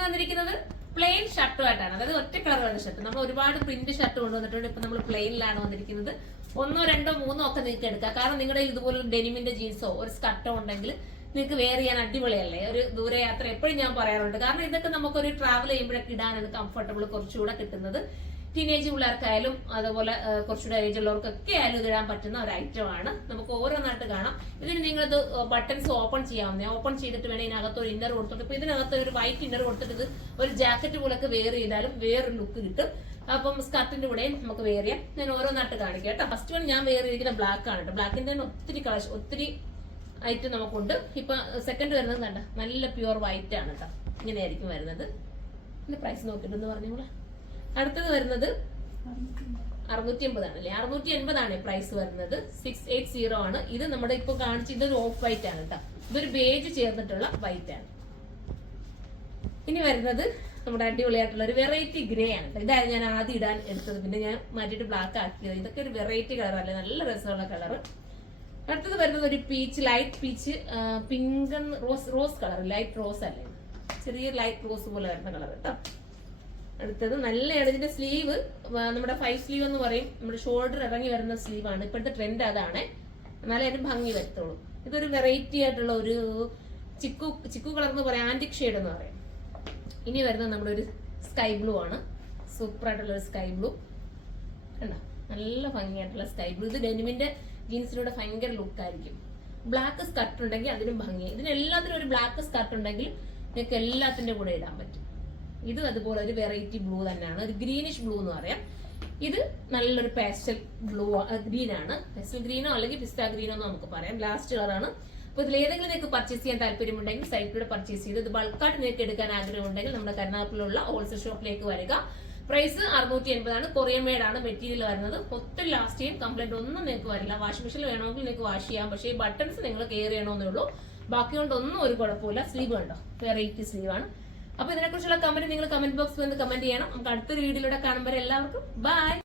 ഇന്ന് വന്നിരിക്കുന്നത് പ്ലെയിൻ ഷർട്ടുമായിട്ടാണ്. അതായത് ഒറ്റ കളർ വരുന്ന ഷർട്ട്. നമ്മൾ ഒരുപാട് പ്രിന്റ് ഷർട്ട് കൊണ്ടുവന്നിട്ടുണ്ട്. ഇപ്പൊ നമ്മൾ പ്ലെയിനിലാണ് വന്നിരിക്കുന്നത്. 1, 2, 3 ഒക്കെ നിങ്ങൾക്ക് എടുക്കാം. കാരണം നിങ്ങളുടെ ഇതുപോലെ ഡെനിമിന്റെ ജീൻസോ ഒരു സ്കർട്ടോ ഉണ്ടെങ്കിൽ നിങ്ങൾക്ക് വെയർ ചെയ്യാൻ അടിപൊളിയല്ലേ. ഒരു ദൂരയാത്ര എപ്പോഴും ഞാൻ പറയാറുണ്ട്. കാരണം ഇതൊക്കെ നമുക്കൊരു ട്രാവൽ ചെയ്യുമ്പോഴൊക്കെ ഇടാനാണ് കംഫർട്ടബിൾ കുറച്ചുകൂടെ കിട്ടുന്നത്. ടീനേജ് പിള്ളേർക്കായാലും അതുപോലെ കുറച്ചുകൂടെ ഏജ് ഉള്ളവർക്കൊക്കെ ആയാലും ഇതിടാൻ പറ്റുന്ന ഒരു ഐറ്റം ആണ്. നമുക്ക് ഓരോന്നായിട്ട് കാണാം. ഇതിന് നിങ്ങളിത് ബട്ടൺസ് ഓപ്പൺ ചെയ്യാവുന്ന, ഓപ്പൺ ചെയ്തിട്ട് വേണേൽ ഇതിനകത്ത് ഒരു ഇന്നർ കൊടുത്തിട്ട്, ഇപ്പൊ ഇതിനകത്ത് ഒരു വൈറ്റ് ഇന്നർ കൊടുത്തിട്ട് ഇത് ഒരു ജാക്കറ്റ് പോലൊക്കെ വെയർ ചെയ്താലും വേറൊരു ലുക്ക് കിട്ടും. അപ്പം സ്കർട്ടിന്റെ കൂടെയും നമുക്ക് വെയർ ചെയ്യാം. ഞാൻ ഓരോന്നായിട്ട് കാണിക്കാം കേട്ടോ. ഫസ്റ്റ് വൺ ഞാൻ വെയർ ചെയ്തിരിക്കുന്ന ബ്ലാക്ക് ആണ് കേട്ടോ. ബ്ലാക്കിന്റെ ഒത്തിരി കളർ, ഒത്തിരി ഐറ്റം നമുക്കുണ്ട്. ഇപ്പൊ സെക്കൻഡ് വരുന്നത് കണ്ട നല്ല പ്യുവർ വൈറ്റ് ആണ് കേട്ടോ. ഇങ്ങനെയായിരിക്കും വരുന്നത്. ഇതിന്റെ പ്രൈസ് നോക്കിയിട്ടെന്ന് പറഞ്ഞോളെ. അടുത്തത് വരുന്നത് 680 ആണല്ലേ. 680 ആണ് പ്രൈസ് വരുന്നത്. 680 ആണ്. ഇത് നമ്മുടെ ഇപ്പൊ കാണിച്ച ഇതൊരു ഓഫ് വൈറ്റ് ആണ് കേട്ടോ. ഇതൊരു ബേജ് ചേർന്നിട്ടുള്ള വൈറ്റ് ആണ്. ഇനി വരുന്നത് നമ്മുടെ അടിപൊളിയായിട്ടുള്ള ഒരു വെറൈറ്റി ഗ്രേ ആണ്. ഇതായിരുന്നു ഞാൻ ആദ്യം ഇടാൻ എടുത്തത്. പിന്നെ ഞാൻ മാറ്റിയിട്ട് ബ്ലാക്ക് ആക്കിയത്. ഇതൊക്കെ ഒരു വെറൈറ്റി കളർ അല്ലേ, നല്ല രസമുള്ള കളർ. അടുത്തത് വരുന്നത് ഒരു peach, light peach, pink rose colour, light rose അല്ലേ, ചെറിയ ലൈറ്റ് റോസ് പോലെ വരുന്ന കളർ കേട്ടോ. അടുത്തത് നല്ലതാണ്. ഇതിന്റെ സ്ലീവ് നമ്മുടെ 5 സ്ലീവ് എന്ന് പറയും. നമ്മുടെ ഷോൾഡർ ഇറങ്ങി വരുന്ന സ്ലീവാണ്. ഇപ്പോഴത്തെ ട്രെൻഡ് അതാണ്. എന്നാലേ അതിന് ഭംഗി വരത്തുള്ളൂ. ഇതൊരു വെറൈറ്റി ആയിട്ടുള്ള ഒരു ചിക്കു കളർ എന്ന് പറയാം, ആന്റിക് ഷെയ്ഡ് എന്ന് പറയാം. ഇനി വരുന്നത് നമ്മുടെ ഒരു സ്കൈ ബ്ലൂ ആണ്. സൂപ്പർ ആയിട്ടുള്ള ഒരു സ്കൈ ബ്ലൂ കണ്ടോ, നല്ല ഭംഗിയായിട്ടുള്ള സ്കൈ ബ്ലൂ. ഇത് ഡെനിമിന്റെ ജീൻസിലൂടെ ഭയങ്കര ലുക്കായിരിക്കും. ബ്ലാക്ക് സ്കർട്ട് ഉണ്ടെങ്കിൽ അതിനും ഭംഗി. ഇതിനെല്ലാത്തിനും ഒരു ബ്ലാക്ക് സ്കർട്ട് ഉണ്ടെങ്കിൽ നിങ്ങൾക്ക് എല്ലാത്തിന്റെ കൂടെ ഇടാൻ പറ്റും. ഇത് അതുപോലെ ഒരു വെറൈറ്റി ബ്ലൂ തന്നെയാണ്, ഒരു ഗ്രീനിഷ് ബ്ലൂ എന്ന് പറയാം. ഇത് നല്ലൊരു പാസ്റ്റൽ ബ്ലൂ ഗ്രീൻ ആണ്. പാസ്റ്റൽ ഗ്രീനോ അല്ലെങ്കിൽ പിസ്ത ഗ്രീനോ എന്ന് നമുക്ക് പറയാം. ലാസ്റ്റ് കളറാണ്. അപ്പൊ ഇതിൽ ഏതെങ്കിലും നിങ്ങൾക്ക് പർച്ചേസ് ചെയ്യാൻ താല്പര്യമുണ്ടെങ്കിൽ സൈറ്റിലൂടെ പർച്ചേസ് ചെയ്ത് ഇത് ബൾക്കായിട്ട് നിങ്ങൾക്ക് എടുക്കാൻ ആഗ്രഹമുണ്ടെങ്കിൽ നമ്മുടെ കരുനാഗപ്പള്ളിയിലുള്ള ഹോൾസെയിൽ ഷോപ്പിലേക്ക് വരിക. പ്രൈസ് 680 ആണ്. കൊറിയൻ മെയ്ഡ് ആണ് മെറ്റീരിയൽ വരുന്നത്. ഒത്തിരി ലാസ്റ്റ് ചെയ്യും, കംപ്ലൈന്റ് ഒന്നും നിങ്ങൾക്ക് വരില്ല. വാഷിംഗ് മെഷീനിൽ വേണമെങ്കിൽ നിങ്ങൾക്ക് വാഷ് ചെയ്യാം. പക്ഷേ ഈ ബട്ടൺസ് നിങ്ങൾ കെയർ ചെയ്യണമെന്നേ ഉള്ളൂ. ബാക്കി കൊണ്ടൊന്നും ഒരു കുഴപ്പമില്ല. സ്ലീവ് കണ്ടോ, വെറൈറ്റി സ്ലീവ് ആണ്. അപ്പൊ ഇതിനെക്കുറിച്ചുള്ള കമന്റ് നിങ്ങൾ കമന്റ് ബോക്സിൽ വന്ന് കമന്റ് ചെയ്യണം. നമുക്ക് അടുത്തൊരു വീഡിയോയിലൂടെ കാണുമ്പോൾ എല്ലാവർക്കും ബൈ.